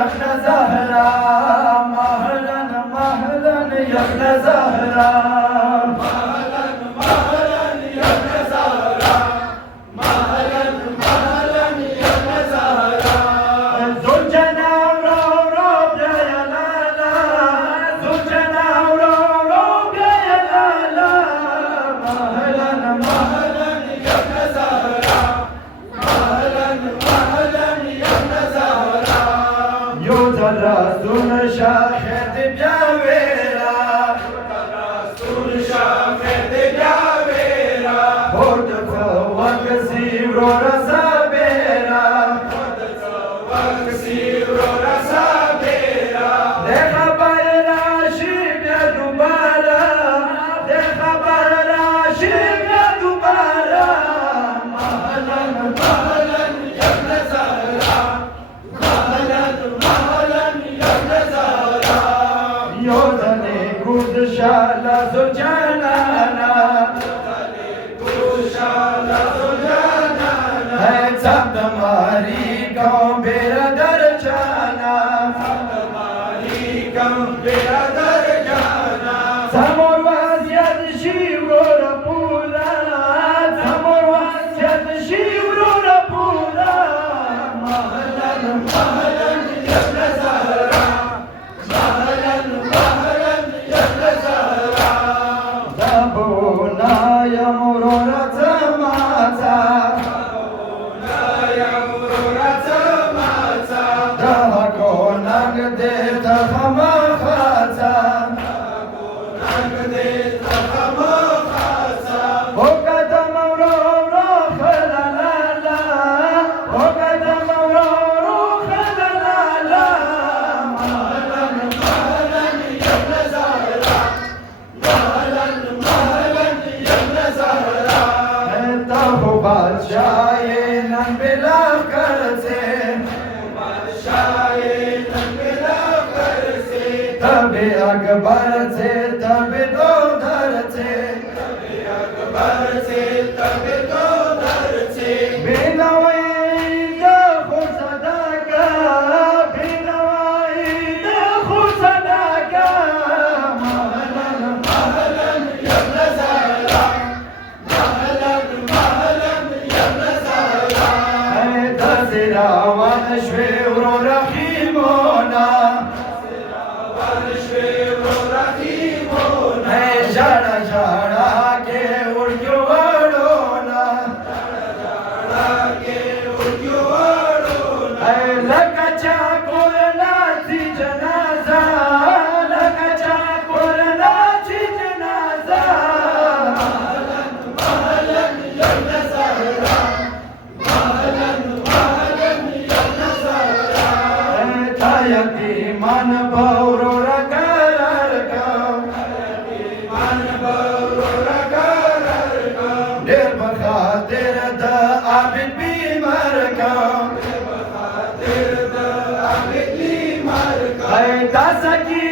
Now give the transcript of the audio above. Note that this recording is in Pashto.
ابن زهرا مهلا مهلا يا ابن زهرا مهلا مهلا يا ابن زهرا مهلا مهلا يا ابن زهرا زوجنا ورب يا لالا زوجنا ورب يا لالا مهلا مهلا يا ابن زهرا مهلا مهلا يا ابن زهرا يوترا سون شاهد بياويرا يوترا سون شاهد بياويرا بود فوق سيرو رسابيرا بود فوق سيرو رسابيرا ده خبر راشي بيا دوبارا ده خبر راشي بيا دوبارا مهلا مهلا يا ابن زهرا مهلا مهلا يا ابن زهرا يوزني كود شالا زوجانانا يوزني كود شالا زوجانانا سبت ماري كم برادر جانا سبت ماري كم برادر جانا سمور واسيات شيورا پورا سمور واسيات شيورا پورا مهلا مهلا يا ابن زهرا مهلا مهلا يا ابن زهرا زبونا يا مرورة ماتا زبونا يا مرورة ماتا دهكو نقدت خمخاتا دهكو نقدت خمخاتا وقد مرورة خلالا وقد مرورة خلالا مهلا مهلا يا ابن زهرا مهلا مهلا يا ابن زهرا انت هو بادشاهي نن بلا کرتے بادشاہی نن بلا کرتے تبے اکبر سے تبے دو در سے تبے اکبر سے تبے دو در سے بینوائی دا خود صداقہ بینوائی دا خود صداقہ مهلا مهلا يا ابن زهرا مهلا مهلا يا ابن زهرا دزرا ونشوي ورحيمونا دزرا ونشوي ورحيمونا جڑا جڑا کے اڑیو وڑونا جڑا جڑا کے اڑیو وڑونا لکچا کورنا سی جنازہ لکچا کورنا سی جنازہ مهلا مهلا يا ابن زهرا مهلا مهلا يا ابن زهرا تا یتیمان بورو رکرکم یتیمان بورو رکرکم دیر بخاطر دا عابد بیمار کم دیر بخاطر دا عابد بیمار کم تا سکی